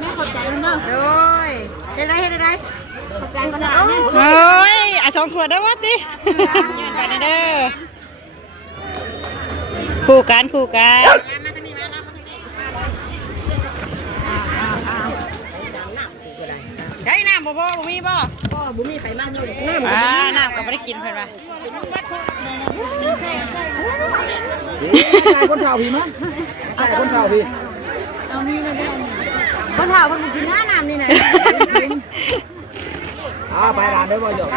แม่ขอบใจมันเนาะโดยเฮ็ดได้ขอบใจกันเนาะเฮ้ย2 ขวดได้วัดดิยืนไปเด้อคู่กันได้น้ำบ่มีบ่มีไขมันอยู่น้ำก็ไม่ได้กินเพิ่นว่าไอ้คนเฒ่าพี่มั้งไอ้คนเฒ่าพี่เอานี่เลยคนเฒ่ามันกินน้ำนี่นะไปร้านได้บ่หยอก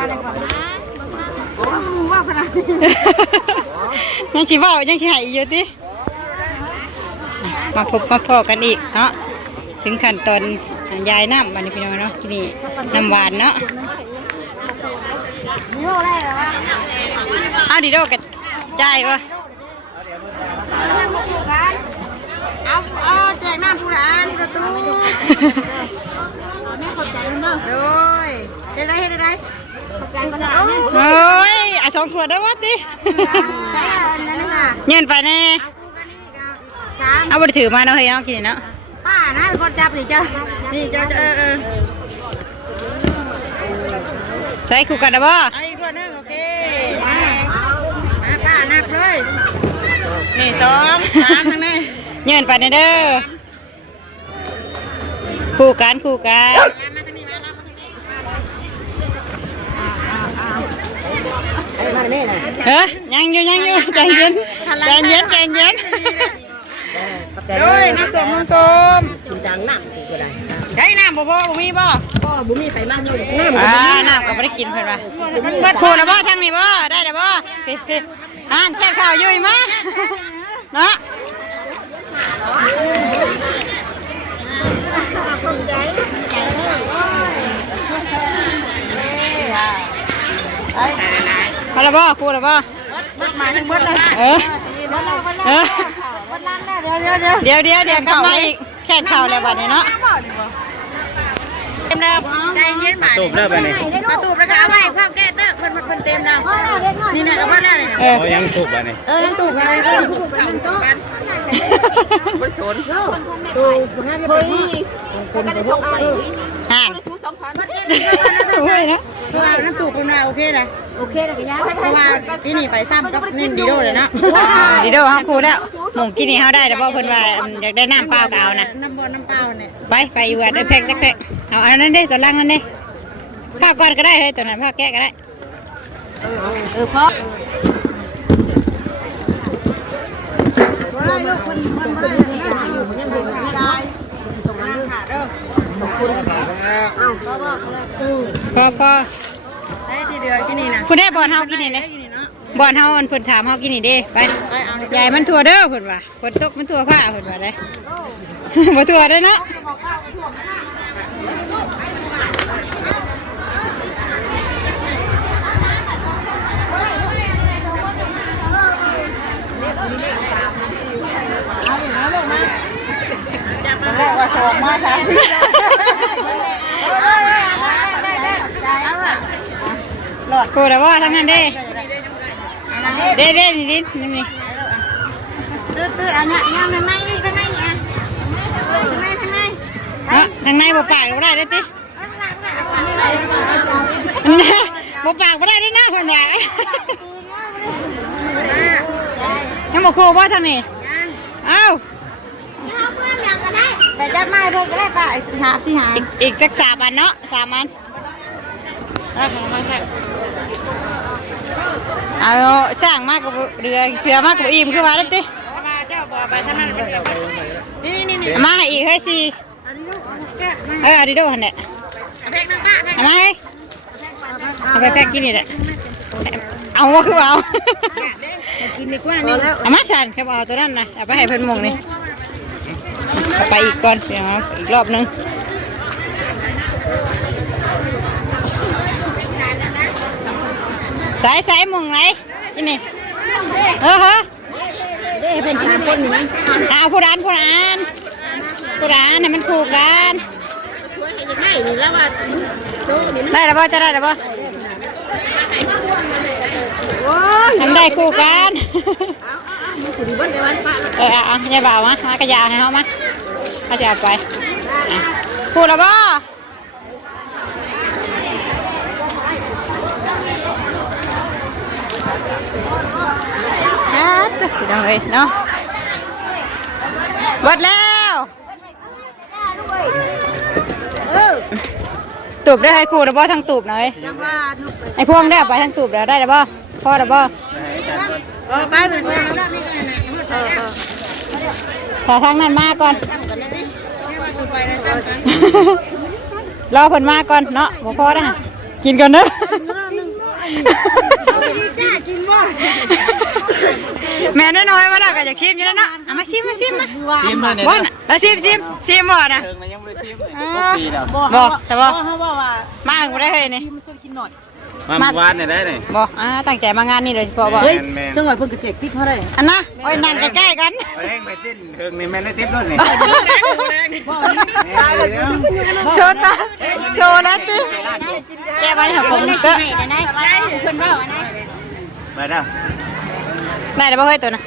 ว่าขนาดยังสิเว้ายังสิให้อยู่ติมาพบมาพอกันอีกเนาะถึงขั้นตอนยายน้ำบัดนี้พี่น้องเนาะที่นี่น้ำหวานเนาะเอาดิโดกันจ่ายป่ะเอาแจกน้ำผู้ร้านประตูแม่ขอบใจมันเนาะโดยเฮ็ดได้ขอบใจกันเนาะเฮ้ย2 ขวดได้วัดดิเงินไปแน่เอาไปถือมาเนาะเฮ้ยเนาะกินเนาะป้านะเป็นคนจับนี่จ้ะใส่คู่กันได้บ่ไอ้ขวดนึงโอเคป้านับเลยนี่2 3ทั้งนี้เงินไปเด้อคู่กันเฮ้ยยังอยู่ใจเย็นโอ้ยน้ำส้มกินจังน้ำก็ได้ได้น้ำบ่มีบ่มีไขมันอยู่น้ำก็ไม่ได้กินเพิ่นว่ามันเบิดคู่นะบ่ทางนี้บ่ได้เด้อบ่แค่ข้าวยุ่ยมาเนาะพอแล้วบ่คู่แล้วบ่มาทั้งหมดเลยเดี๋ยวกลับมาอีกแค่ข่าวแล้วบัดนี้เนาะเต็มแล้วใจเย็นหมาตูบเลิกไปนี่มาตูบแล้วก็เอาไว้ข้าวแก้เตอร์คนเต็มแล้วนี่นะเอาไว้แล้วเลยยังตูบไปนี่นั่งตูบอะไรตูบกันไม่ชนตูบเฮ้ยคนกัน2 อันชู2,000เฮ้ยนะน้ำตูบเป็นไงโอเคเลยเพราะว่าที่นี่ไปซ้ำกับนินดีโดเลยนะดีโดเขาคูแล้วหมูกินนี่เขาได้แต่ว่าเพิ่นว่าอยากได้น้ำเปล่าก็เอานะน้ำเปล่าเนี่ยไปอยู่ว่าได้แพ็คเอาอันนั้นได้ตัวล่างนั่นได้ผ้าก้อนก็ได้เฮ้ยตัวนั้นผ้าแก้ก็ได้พ่อลูกคนได้ตรงนั้นค่ะเด้อพอได้ทีเดียวที่นี่นะคุณได้บอลเฮากินนี่เลยบอลเฮาเพิ่นถามเฮากินนี่เด้ไปใหญ่มันทั่วเด้อเพิ่นว่าฝนตกมันทั่วผ้าเพิ่นว่าได้บ่ทั่วได้เนาะว่าสองมาค่ะหลอดกูแต่ว่าทั้งนั้นเด้นิดนี่ตื้ออันนี้ยังทางในอ่ะทางในบ่ปากบ่ได้เด้ติบ่ปากบ่ได้เด้นะคนว่ายังบ่คู่บ่ทางนี้เอ้าไปจับไม้เพิ่นก็ได้ป่ะหาอีกสัก3 อันเนาะ3 อันเอาสร้างมากกับเรือเชื่อมากกับอิ่มคือว่าได้ติเจ้าบอกไปทางนั้นนี่มาให้อีกให้สิอาดิโดหั่นแหละเอามาให้เอาไปแพ็กกินนี่แหละเอาว่าคือเอากินดีกว่านี่เอามาสั่นครับเอาตัวนั้นนะเอาไปให้เพิ่นมงนี่ไปอีกก่อนเดี๋ยวอีกรอบนึงใส่มงไหนนี่ฮะเป็นชาคนนี่เอาผู้ร้านให้มันคู่กันช่วยให้ยังไงนี่แล้วว่าได้หรือเปล่าจะได้หรือเปล่าทำได้คู่กันเอาอย่าเบามากระยาให้เขามา เขาจะเอาไปพูดแล้วบ่พี่น้องเอ้ยเนาะหมดแล้วตูบได้ให้ครูแล้วบ่ทั้งตูบหน่อยไอ้พวงได้ไปทั้งตูบแล้วได้แล้วบ่พ่อแล้วบ่ไปเหมือนกันแล้วนี่ไงขอทางนั้นมาก่อนรอผลมาก่อนเนาะบ่พอนะกินก่อนเด้อแม่น้อยๆมาแล้วก็อยากชิมอยู่แล้วเนาะเอามาชิมมาชิมมาบ่น่ะแล้วชิมบ่นะบ่ใช่บ่มาบ่ได้เฮ้ยนี่มาบ้านเนี่ยได้เลยบ่ตั้งใจมางานนี่โดยเฉพาะบ่เฮ้ยช่างหน่อยเพิ่นก็เจ็บติ๊กเท่าไหร่อันนะโอ้ยนั่งใกล้ๆกันไปเร่งไปติ้นเทิงนี่แม่ได้ติ๊บรถนี่โชว์ตาโชว์แล้วติแกไปหาผมเด้อเพิ่นว่าไปเด้อได้แล้วบ่เฮ้ยตัวน่ะ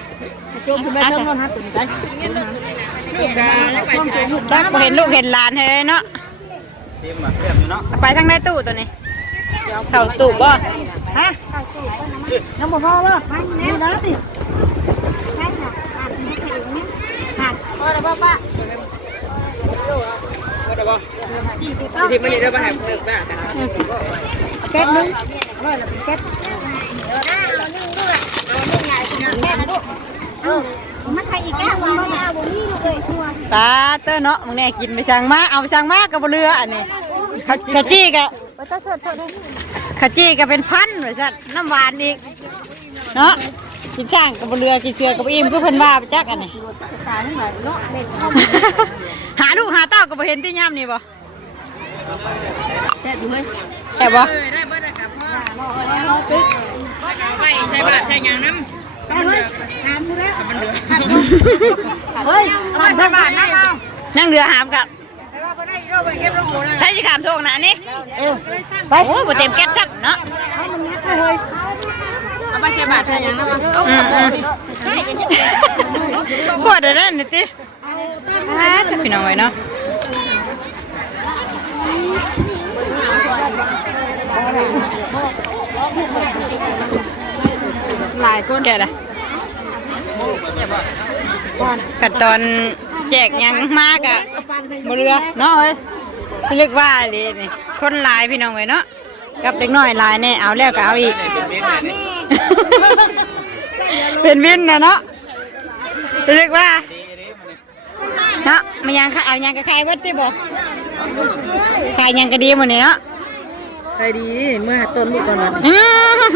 โจมขึ้นไปช่องนอนหาตัวนี้ได้ได้บ่เห็นลูกเห็นหลานเฮ้ยเนาะซิมอ่ะเรียบอยู่เนาะไปทางในตู้ตัวนี้เข้าตู้บ่ฮะยังบ่พอบ่นี่นะสิพอแล้วบ่ป้าที่มันนี่ได้บ่ให้ตึกได้แก๊สนึงร้อยละเป็นแก๊สเรานึ่งด้วยเรานึ่งใหญ่กินแม่นะลูกมันใครอีกแก้วบ่ได้บ่มีเลยตาเตอเนาะมึงแน่กินไปสั่งมาเอาไปสั่งมาก็บ่เรืออันนี้ขจี้ก็ขจี้ก็เป็นพันว่าซั่นน้ำหวานอีกเนาะกินช่างก็บ่เรือกินเสือก็บ่อิ่มคือเพิ่นว่าไปจักอันนี้หาลูกหาเต้าก็บ่เห็นที่ย่ำนี่บ่แซ่บอยู่เฮ้ยแซ่บบ่ได้บ่ได้กับพ่อไปใส่บาตรใส่หยังนำเฮ้ยหามอยู่แล้วมันเดือดเฮ้ยเอาใส่บาตรนำเอานั่งเรือหามกับใช้สิขามโทงนะนี่ไปโอ้บ่เต็มแก๊สชัดเนาะเอาไปใส่บาตรใส่หยังนำปวดเด้อนี่ติพี่น้องไว้เนาะหลายคนแก่ละขั้นตอนแจกยังมากอะบเรือเนาะเอ้ยเรียกว่าเลยนี่คนหลายพี่น้องไว้เนาะกับเด็กน้อยหลายเนี่ยเอาแล้วก็เอาอีกเป็นวินนะเนาะเรียกว่าเนาะมันยังเอายังกระไข่วัดที่บอกไข่ยังกระดีหมดเนี่ยเนาะใครดีเมื่อต้นลูกก่อนนะ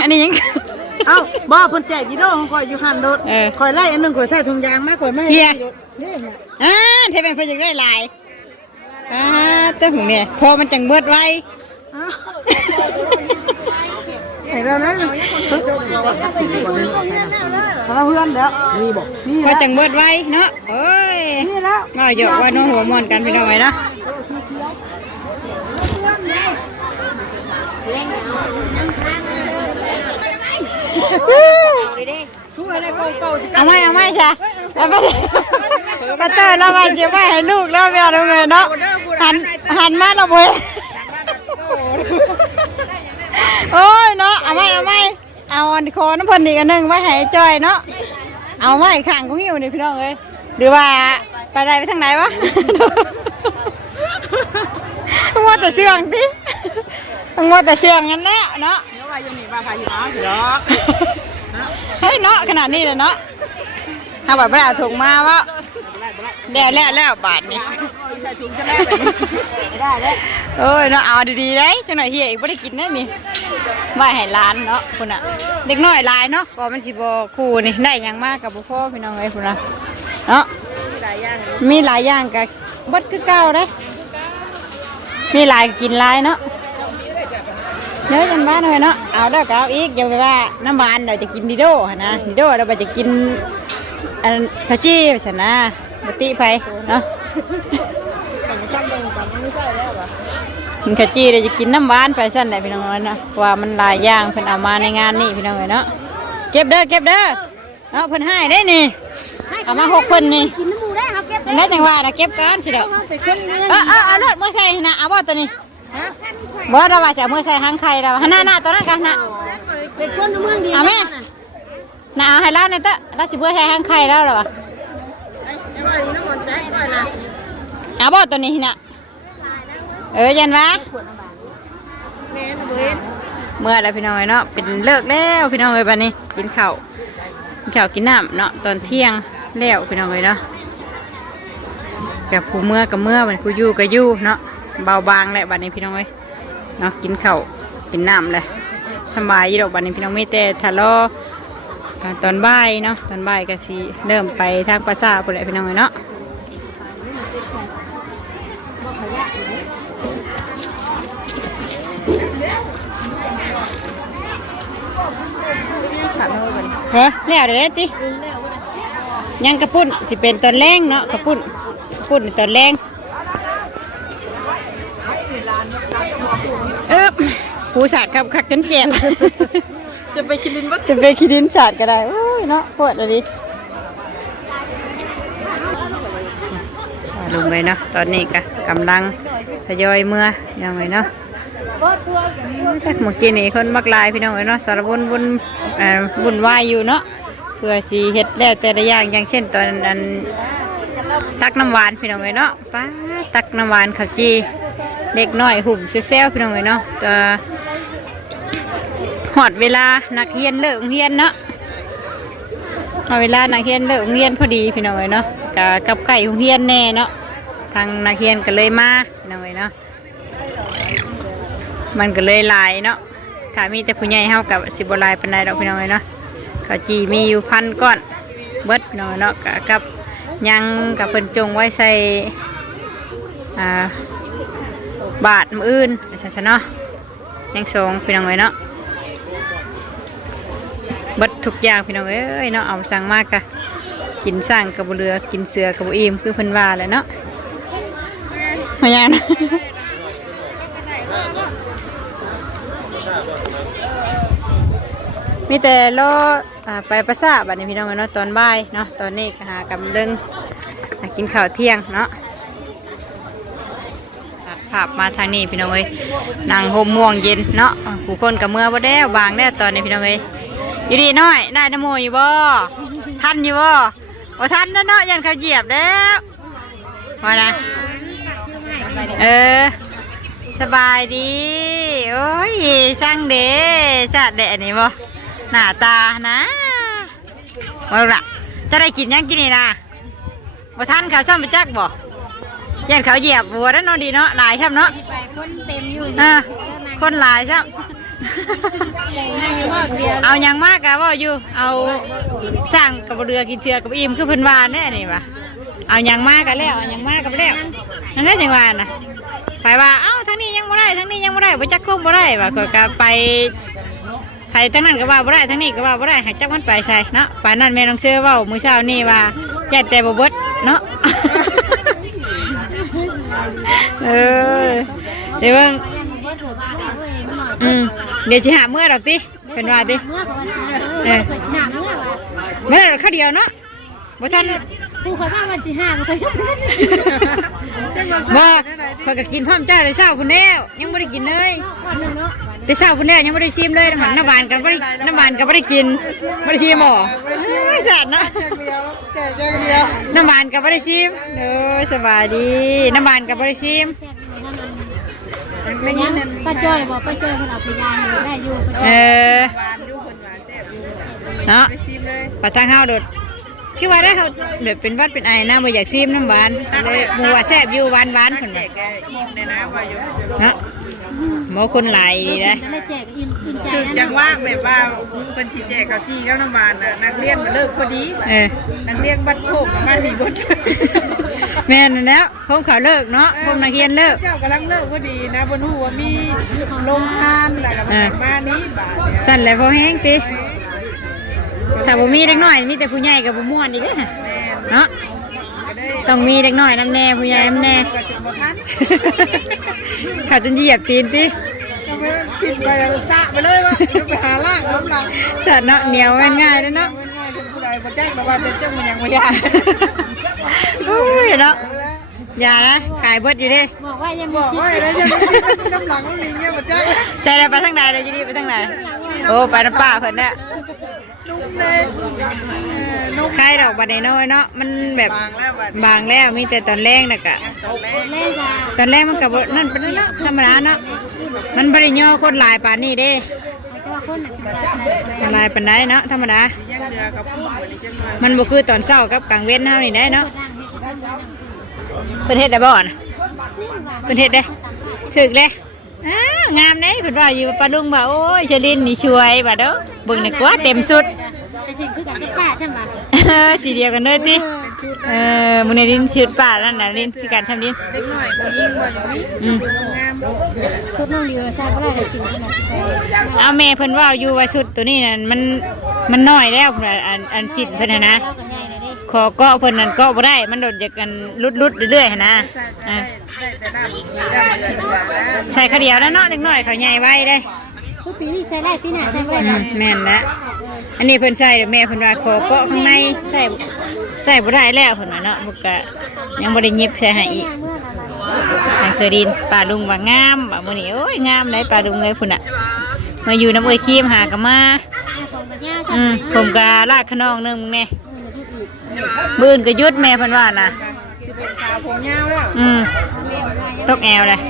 อันนี้ยังเอ้าบ่เพิ่นแจกกี่ดอกของข่อยอยู่หันรถข่อยไล่อันนึงข่อยใส่ถุงยางมาข่อยไม่ให้นี่เทเป็นเพิ่นอยากได้ลายเต้าหูเนี่ยพอมันจังเบิดไว้ไหนเรานะเราเพื่อนเด้อนี่บอกพอจังเบิดไว้เนาะเอ้ยนี่แล้วมาเยอะว่าน้องหัวมอนกันพี่น้องไว้นะเอาไม่ใช่มาเตอร์เราไปเจียวไปให้ลูกแล้วแม่เราเงยเนาะหันมาเราเว้ยโอ้ยเนาะเอาไม่เอาอันคอน้ำพันอีกอันหนึ่งไว้ให้จอยเนาะเอาไว้ข้างกุ้งหิ้วนี่พี่น้องเอ้ยหรือว่าไปได้ไปทางไหนวะมัวแต่เสื่องสิมัวแต่เสื่องกันแล้วเนาะว่าอยู่นี่มาพาหิมะสิหรอเฮ้ยเนาะขนาดนี้เลยเนาะถ้าแบบไม่เอาถุงมาวะแล้วบาทนี้ใส่ถุงจะแล้วได้แล้วเอ้ยเนาะเอาดีๆได้จังหน่อยเฮียอีกไม่ได้กินแน่นี่ไม่ให้ร้านเนาะคุณอะเด็กน้อยลายเนาะก็มันสิบคู่นี่ได้ยังมากกับพ่อพี่น้องเลยคุณนะเนาะมีหลายอย่างกับบัดคือเก่าเลยมีหลายกินหลายเนาะเยอะจังบ้านเลยเนาะเอาได้ก็เอาอีกอย่าไปว่าน้ำหวานเราจะกินดิโด้นะดิโด้เราไปจะกินอันข้าวจี้ไปสินะมาตีไปเนาะกินข้าวจี้เราจะกินน้ำหวานไปสั่นไหนพี่น้องนะว่ามันหลายอย่างเพิ่นเอามาในงานนี่พี่น้องเนาะเก็บเด้อเนาะเพิ่นให้ได้นี่เอามา6 เพิ่นนี่กินน้ำมูได้ครับเก็บ แล้วจังว่านะเก็บกันสิเด้อเอารถมือใส่นะเอาบ่ตัวนี้บ่เราว่าจะมือใส่หางไข่เราหน้าตัวนั้นกันนะ เป็นคนเมืองดี เอาแม่น่าเอาให้เราเนี่ยเต้เราสิเบื่อใช้หางไข่แล้วหรอวะ ก่อนน้ำมันใจก่อนนะ เอาบ่ตัวนี้น่ะยันวะ แม่เว้น เมื่อไรพี่น้องเนาะเป็นเลิกแล้วพี่น้องบัดนี้กินข้าวกินน้ำเนาะตอนเที่ยงแล้วพี่น้องเนาะกับผู้เมื่อกับเมื่อมันผู้ยู่กับยู่เนาะเบาบางแหละบัดนี้พี่น้องเนาะกินข้าวกินน้ำเลยสบายยี่ดอกบัดนี้พี่น้องไม่แต่ทะเลาะตอนบ่ายเนาะตอนบ่ายก็สิเริ่มไปทางภาษาพุ่นแหละพี่น้องเนาะเฮ้ยแล้วเดี๋ยวติยังกระปุ่นสิเป็นตอนแรงเนาะกระปุ่นตอนแรงผู้สาดครับคักจนเจ็บจะไปคิดินสาดก็ได้โอ้ยเนาะปวดเลยดิลงไปเนาะตอนนี้ก็กำลังทยอยเมื่อยังไงเนาะเมื่อกี้นี่คนมักลายพี่น้องเนาะสารบุญวายอยู่เนาะเพื่อสีเห็ดแล้วแต่ละอย่างอย่างเช่นตอนนั้นตักน้ำหวานพี่น้องเนาะป้าตักน้ำหวานข้าวจีเด็กน้อยหุ่มเซลพี่น้องเนาะจะหอดเวลานักเรียนเลิกเรียนเนาะหอดเวลานักเรียนเลิกเรียนพอดีพี่น้องเนาะกับไก่ของเรียนแน่เนาะทางนักเรียนก็เลยมาพี่น้องเนาะมันก็เลยลายเนาะถ้ามีแต่ผู้ใหญ่เฮากับสิบลายปานใดดอกพี่น้องเนาะข้าวจีมีอยู่1,000 ก้อนเบิดเนาะกับยังกับเพิ่นจงไว้ใส่บาทมื้ออื่นใช่เนาะยังสองพี่น้องเนาะเบิดทุกอย่างพี่น้องเนาะเอาสั่งมากกะกินสร้างกับเรือกินเสือกับอิ่มคือเพิ่นว่าแหละเนาะพยานมีแต่รอไปประสาบัดนี้พี่น้องเนาะตอนบ่ายเนาะตอนนี้หากำลังกินข้าวเที่ยงเนาะภาพมาทางนี้พี่น้องนางห่มม่วงเย็นเนาะผู้คนกับเมื่อบ่ได้บางได้ตอนนี้พี่น้องอยู่ดีน้อยได้น้ำโมอยู่บ่ทันอยู่บ่ทันนะเนาะยันเขาเหยียบแล้วว่านะสบายดีโอ้ยช่างเด้จัดเดะนี่บ่หน้าตานะว่าละจะได้กินยังกินนี่นะบ่ทันเขาซ่อมไปจักบ่ยันเขาเหยียบบัวแล้วนอนดีเนาะหลายใช่ไหมเนาะคนเต็มอยู่คนหลายใช่ไหมเอายังมากกะว่าอยู่เอาสร้างกับเรือกินเชือกับอิ่มคือเพิ่นวานแน่นี่วะเอายังมากกันแล้วเอายังมากกันแล้วนั่นได้จังหวะนะไปว่าเอ้าทั้งนี้ยังบ่ได้ทั้งนี้ยังบ่ได้บ่จักคงบ่ได้ว่าก็ไปทั้งนั้นก็ว่าบ่ได้ทั้งนี้ก็ว่าบ่ได้ให้จักมันไปใส่เนาะป่านนั้นแม่น้องเชื่อว่ามื้อเช้านี่ว่าแย่แต่บ่เบิดเนาะเดี๋ยวเดี๋ยวสิหาเมื่อดอกติเป็นว่าติเมื่อข้าวเดียวเนาะบ่ทันผู้คนว่ามันสิหาบ่เคยบ่เขาก็กินพร้อมเจ้าแต่เช้าพุ่นแล้วยังบ่ได้กินเลยแต่เช้าพุ่นแล้วยังบ่ได้ชิมเลยน้ำหวานก็บ่ได้กินบ่ได้ชิมบ่แซ่บเนาะน้ำหวานก็บ่ได้ชิมสบายดีน้ำหวานก็บ่ได้ชิมป้าจ้อยบอกป้าจ้อยคนเอาไปยาให้ได้อยู่หวานอยู่คนหวานแซ่บอยู่เนาะปะทางเฮาโดดคือว่าได้เขาเดือดเป็นวัดเป็นไอนะบ่อยากซิมน้ำหวานเลยหมูว่าแซ่บอยู่หวานคนน่ะเนาะหมูคนหลายดีนะจังว่าแบบว่าคนชี้แจกเขาจี้แล้วน้ำหวานน่ะนักเรียนมาเลิกพอดีนักเรียนบัดโคกมาหนีบดแม่นแล้วพงเขาเลิกเนาะพงนักเรียนเลิกเจ้ากำลังเลิกพอดีนะบนหัวมีลงทานแหละกับมานี้บาทสั่นแล้วพอแห้งติถ้าบ่มีเด็กน้อยมีแต่ผู้ใหญ่กับบ่ม่วนอีกเนาะต้องมีเด็กน้อยนำแน่ผู้ใหญ่นำแน่เขาจนเหยียบตีนติสิไปแล้วสะไปเลยวะไปหาล่างเอาหลังสัตว์เนาะเหนียวง่ายๆเนาะ บ่แจ้งแต่ว่าจะเจ้ามันยังไม่ยาก อุ้ยเนาะอย่านะขายเบิดอยู่ดิ บอกว่ายัง บอกว่าอะไรยังไม่คิดน้ำหลังมันมีเงี้ยบ่แจ้ง ใช่แล้วไปทางไหนเลยจีดีไปทางไหนโอ้ไปน้ำป่าเพิ่นเนี่ย นุ่มเลยนุ่ม ใครดอกบัดนี้น้อยเนาะมันแบบ บางแล้วบัด บางแล้วมีแต่ตอนแรกน่ะกะ แม่จ้า ตอนแรกมันก็บ่นั่นเป็นเนาะธรรมดาเนาะมันบ่ได้ย่อคนหลายปานนี้เด้ แต่ว่าคนน่ะสิบ่ได้ หลายปานใดเนาะธรรมดา ยังเดือกับพุ่มวันนี้จังมา มันบ่คือตอนเช้ากับกลางเว้นเฮานี่ได้เนาะ นั่งเฮ็ดนั่งเพิ่นเฮ็ดได้บ่น่ะเพิ่นเฮ็ดได้ถึกเลยอ้าวงามเด้เพิ่นว่าอยู่ปลาลุงว่าโอ้ยเชลินนี่ช่วยว่าเด้อเบิ่งนี่กว่าเต็มสุด แต่สิ่งคือกันกับป้าใช่ไหม สีเดียวกันเลยติมื้อนี้ดินชุดป่านั่นน่ะดินคือการทำดิน เด็กหน่อยผู้หญิงว่าอยู่นี่งาม ชุดน้องเดียวใช่บ่ได้แต่สิ่งที่มันสิไป เอาแม่เพิ่นว่าอยู่ว่าชุดตัวนี้นั่นมันน้อยแล้วเพิ่นว่าอันสินเพิ่นน่ะนะ เล่ากันใหญ่เลยเด้ ขอเกาะเพิ่นนั่นเกาะบ่ได้มันโดดจากกันลุดเรื่อยๆหั่นนะ ได้แต่ด้านเดือน ใส่ข้าวเดียวแล้วเนาะเล็กน้อยเขาใหญ่ไว้ได้ คือปีนี้ใส่ได้ปีหน้าใส่บ่ได้ แม่นแล้วอันนี้เพิ่นใส่แม่เพิ่นว่าขอเกาะข้างในใส่บ่ได้แล้วเพิ่นว่าเนาะบ่ก็ยังบ่ได้เย็บใส่ให้อีกทางเสือดินป่าลุงว่างามว่ามื้อนี้โอ้ยงามเลยป่าลุงเลยพุ่นน่ะมาอยู่น้ำเอ้ยครีมหาก็มา ของกันยาใช่ ผมก็ลากขนองนึงมึงแน่ มันจะทุกอีก มื้ออื่นก็หยุดแม่เพิ่นว่าน่ะ สิเป็นสาวผมยาวแล้ว ตกแอวเลย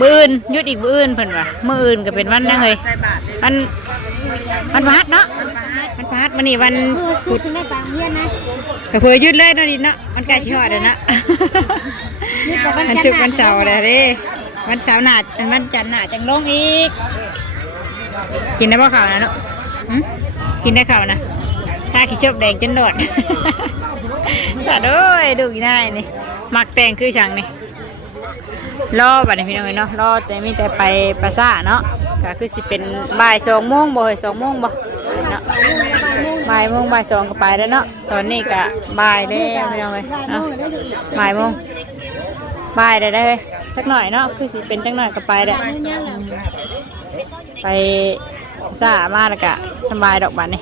มื้ออื่นหยุดอีกมื้ออื่นเพิ่นว่ามื้ออื่นก็เป็นวันนะเฮ้ย ใส่บาทเลย วันพฤหัสเนาะวันพฤหัสวันนี้วัน คือชุดในบางเฮียนนะ ก็เผื่อหยุดเลยเนาะดิเนาะมันใกล้สิฮอดแล้วนะ นี่แต่วัน วัน จันท ศุกร์วัน ร์ เสาร์แล้วเด้วันเสาร์หน้าวันจันทร์หน้าจังลงอีก กินได้บ่ข้าวนะเนาะหึกินได้ข้าวนะถ้าขี้ชบแดงจนโดด สาดเอ้ยดูกี่ได้นี่มักแต่งคือช่างนี่รอบัดนี้พี่น้องเนาะรอแต่มีแต่ไปปราสาทเนาะก็คือสิเป็นบ่าย2 โมงบ่เฮ้ย2 โมงบ่เนาะบ่ายโมงบ่าย2ก็ไปแล้วเนาะตอนนี้ก็บ่ายแล้วพี่น้องเอ้ยเนาะบ่ายโมงบ่ายได้เลยสักหน่อยเนาะคือสิเป็นจักหน่อยก็ไปแล้วไปซ่ามาแล้วก็สบายดอกบัดนี่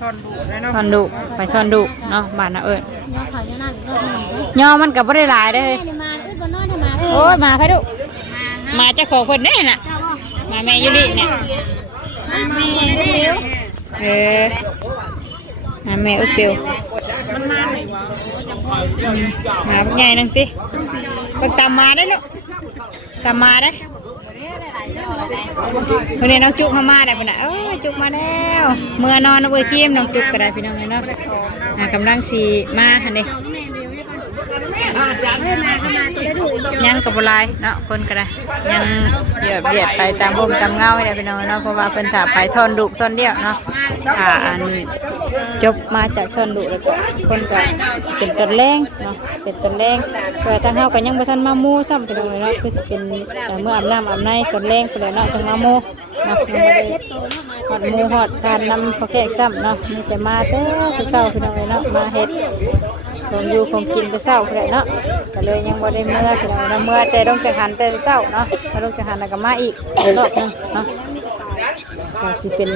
ทอนบุแล้วเนาะ ทอนดุไปทอนดุเนาะบ้านนะเอิญ ย่อเขาย่อหน้าอีกรอบหนึ่งเลย ย่อมันกับบ่ได้หลายเด้อ แม่นี่มาอึดบ่นอนมา โอ้ยมาค่ะดุมาเจ้าของคนนี่น่ะมาแม่ยุริเนี่ย มาแม่เร็ว เออมาแม่อุเปียว มันมาไหนวะ มาพวกใหญ่นั่งติไปตามมาได้ลูกตามมาได้วันนี้น้องจุกเข้ามาได้ปะน่ะเอ้ยจุกมาแล้วเมื่อนอนเอาไว้เทียมน้องจุกก็ได้พี่น้องเนาะกำลังสีมาค่ะนี่ยังกับบุไรเนาะคนก็ได้ยังเบียดไปตามบ่มตามเงาได้พี่น้องเนาะเพราะว่าเพิ่นถ้าไปทอนดุทอนเดียวเนาะถ้าอันจบมาจากทอนดุแล้วก็คนก็เป็นต้นแรงเนาะเป็นต้นแรงแต่ทางเฮาก็ยังบ่ทันมามู่ซ้ำพี่น้องเนาะคือสิเป็นเมื่ออาบน้ำอาบในต้นแรงไปเลยเนาะจังมามู่เนาะยังบ่ได้ฮอดหมู่ฮอดทานนำพอแขกซ้ำเนาะมีแต่มาแต่เช้าพี่น้องเนาะมาเฮ็ดของอยู่ของกินแต่เช้าพุ่นแหละเนาะก็เลยยังบ่ได้เมื่อพี่น้องเนาะเมื่อแต่ต้องจังหันแต่เช้าเนาะถ้าต้องจังหันแล้วก็มาอีกรอบนึงเนาะก็สิเป็น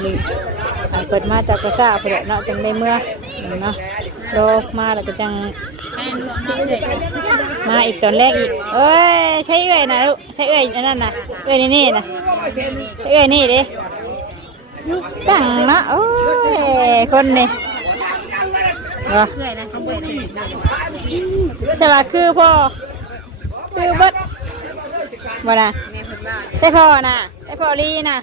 เปิดมาจากกระซ่าพุ่นแหละเนาะจังได้เมื่อเนาะรอมาแล้วก็จังมาอีกตอนแรกอีกเอ้ยใช่เอ้ยนะลูกใช่เอ้ยอันนั้นน่ะเอ้ยนี่นะใช่เอ้ยนี่เด้ตั้งเนาะโอ้ยคนนี่เหรอ เพื่อนนะเขาเพื่อน สวัสดีคือพ่อคือเบิดบ่นะใช่พ่อน่ะใช่พ่อลีน่ะ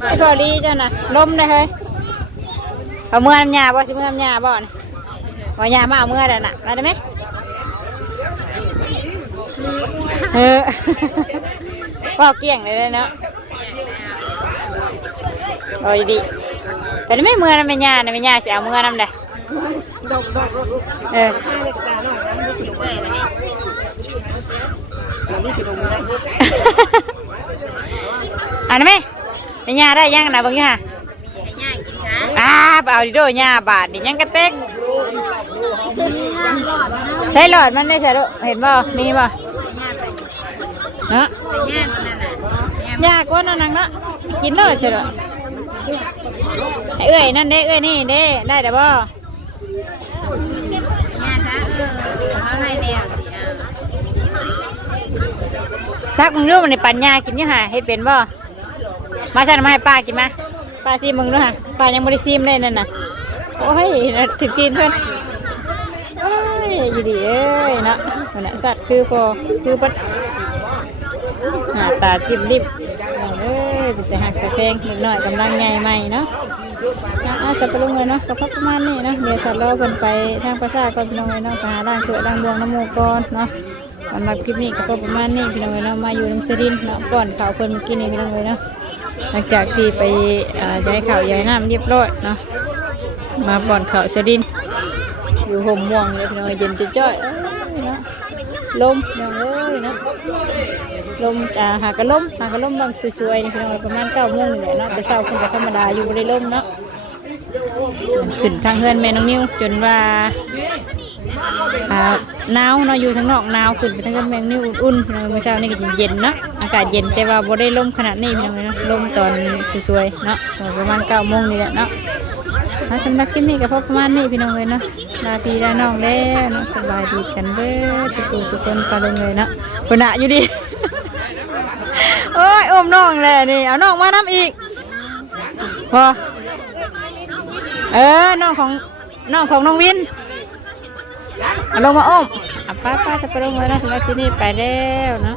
ใช่พ่อลีเจ้าน่ะล้มได้เฮ้ยเอาเมื่อน้ำยาบ่สิเมื่อน้ำยาบ่นี่ว่ายามาเอาเมื่อได้น่ะมาได้ไหมพ่อเกี่ยงเลยเนาะโอ้ยดีแต่ไม่เมื่อน้ำยาน้ำยาสิเอาเมื่อน้ำได้อันนั้นไหมไปย่าได้ยังนะบางอย่างเอาดิโดย่าบาทดิยังกระเต็กใช้หลอดมันได้ใช่ลูกเห็นบ่มีบ่เนาะยากกว่านั่นเนาะกินเลยใช่หรอ เอ้ยนั่นเด้เอ้ยนี่เด้ได้แต่บ่ งานนะเอาให้แล้ว ซักมึงรู้มันในปัญญากินยังหาให้เป็นบ่มาฉันมาให้ป้ากินมาป้าซีมึงรู้ฮะป้ายังบริซีมเลยนั่นน่ะโอ้ยถึงกินเพื่อนโอ้ยอยู่ดีเอ้ยเนาะมันน่ะสัตว์คือพอคือปัดหาตาจิ้มริบเอ้ยแต่หักแต่แพงเล็กน้อยกำลังใหญ่ใหม่เนาะสับปะรดเลยเนาะกับพักประมาณนี้เนาะเดี๋ยวขัดล้อกันไปทางภาษาก่อนพี่น้องเลยเนาะไปหาด่างเกลือด่างบวงน้ำมูกก่อนเนาะสำหรับคลิปนี้ก็ประมาณนี้พี่น้องเลยเนาะมาอยู่น้ำสดินเนาะก่อนข่าวเพิ่นเมื่อกี้นี่พี่น้องเลยเนาะหลังจากที่ไปย้ายข่าวย้ายน้ำเรียบร้อยเนาะมาก่อนข่าวสดินอยู่ห่มม่วงเลยพี่น้องเย็นจะจ้อยเนาะลมพี่น้องเอ้ยเนาะลมหากระลมบางสวยๆนี่พี่น้องประมาณ9 โมงนี่แหละเนาะแต่เช้าคงจะธรรมดาอยู่บริลมเนาะขึ้นทางเฮือนแม่น้องนิ้วจนว่าหนาวเนาะอยู่ทางนอกหนาวขึ้นไปทางเฮือนแม่น้องนิ้วอุ่นๆเมื่อเช้านี่ก็เย็นเนาะอากาศเย็นแต่ว่าบ่ได้ลมขนาดนี้พี่น้องเนาะลมตอนสวยๆเนาะตอนประมาณ9 โมงนี่แหละเนาะสำหรับคลิปนี้ก็พอประมาณนี้พี่น้องเลยเนาะลาพี่ลาน้องแล้วเนาะสบายดีกันเด้อสุขๆปลาลงเลยเนาะคนหนาอยู่ดี โอ้ยอมน้องเลยนี่เอาน้องมาน้ำอีกพอน้องของน้องวินเอาลงมาอ้อมป้าจะไปลงเลยนะสำหรับที่นี่ไปแล้วเนาะ